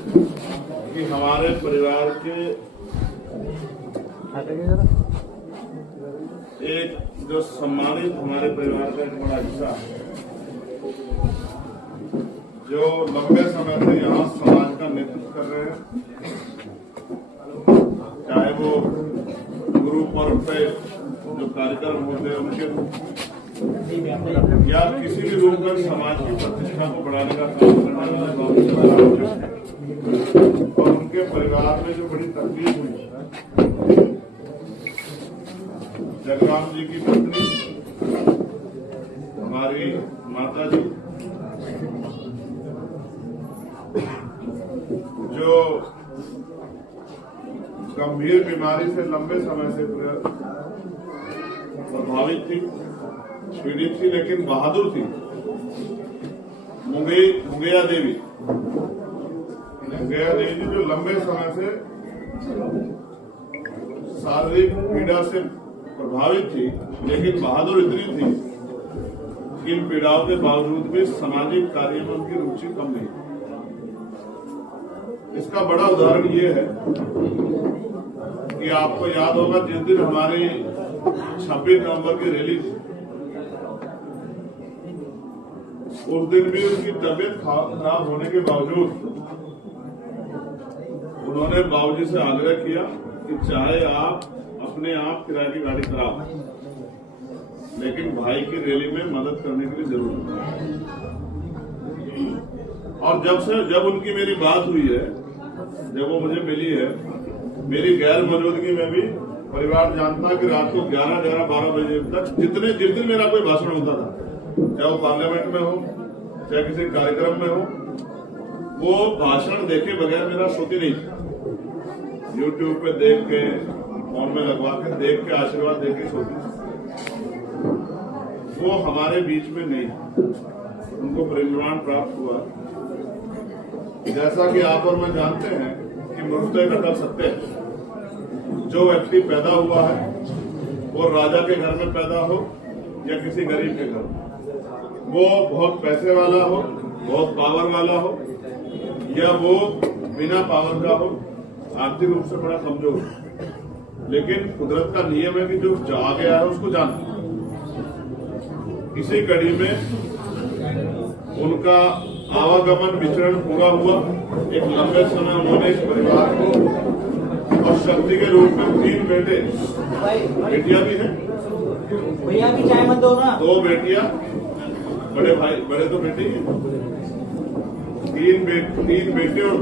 कि हमारे परिवार के एक जो सम्मानित हमारे परिवार का एक बड़ा हिस्सा है, जो लंबे समय से यहाँ समाज का नेतृत्व कर रहे हैं, चाहे वो गुरु पर्व पे जो कार्यक्रम होते हैं उनके या किसी भी रूप में समाज की प्रतिष्ठा को बढ़ाने का काम करने वाले और उनके परिवार में जो बड़ी तकलीफ हुई, जगराम जी की पत्नी हमारी माता जी जो गंभीर बीमारी से लंबे समय से प्रभावित थी, पीड़ित थी, लेकिन बहादुर थी, मुंगैया देवी जी जो लंबे समय से शारीरिक पीड़ा से प्रभावित थी, लेकिन बहादुर इतनी थी कि इन पीड़ाओं के बावजूद भी सामाजिक कार्य में उनकी रुचि कम नहीं। इसका बड़ा उदाहरण ये है कि आपको याद होगा जिस दिन हमारी 26 नवंबर की रैली थी, उस दिन भी उनकी तबीयत खराब होने के बावजूद उन्होंने बाबूजी से आग्रह किया कि चाहे आप अपने आप किराए की गाड़ी कराओ, लेकिन भाई की रैली में मदद करने के लिए जरूर है। और जब उनकी मेरी बात हुई है, जब वो मुझे मिली है, मेरी गैर मौजूदगी में भी परिवार जानता कि रात को 11-12 बजे तक जिस दिन मेरा कोई भाषण होता था, चाहे वो पार्लियामेंट में हो चाहे किसी कार्यक्रम में हो, वो भाषण देखे बगैर मेरा सोती नहीं थी। यूट्यूब पे देख के, फोन में लगवा के देख के, आशीर्वाद दे के सोती थी। वो हमारे बीच में नहीं, उनको परिनिर्वाण प्राप्त हुआ। जैसा कि आप और मैं जानते हैं कि मृत्यु एक अटल सत्य है। जो व्यक्ति पैदा हुआ है वो राजा के घर में पैदा हो या किसी गरीब के घर, वो बहुत पैसे वाला हो, बहुत पावर वाला हो, या वो बिना पावर का हो, आर्थिक रूप से बड़ा कमजोर हो, लेकिन कुदरत का नियम है कि जो आ गया है उसको जानना। इसी कड़ी में उनका आवागमन विचरण पूरा हुआ। एक लंबे समय उन्होंने इस परिवार को और शक्ति के रूप में 3 बेटे, बेटियां भी हैं, भैया भी चाय मत दो ना, 2 बेटियां, बड़े तो बेटे ही हैं, 3 बेटे और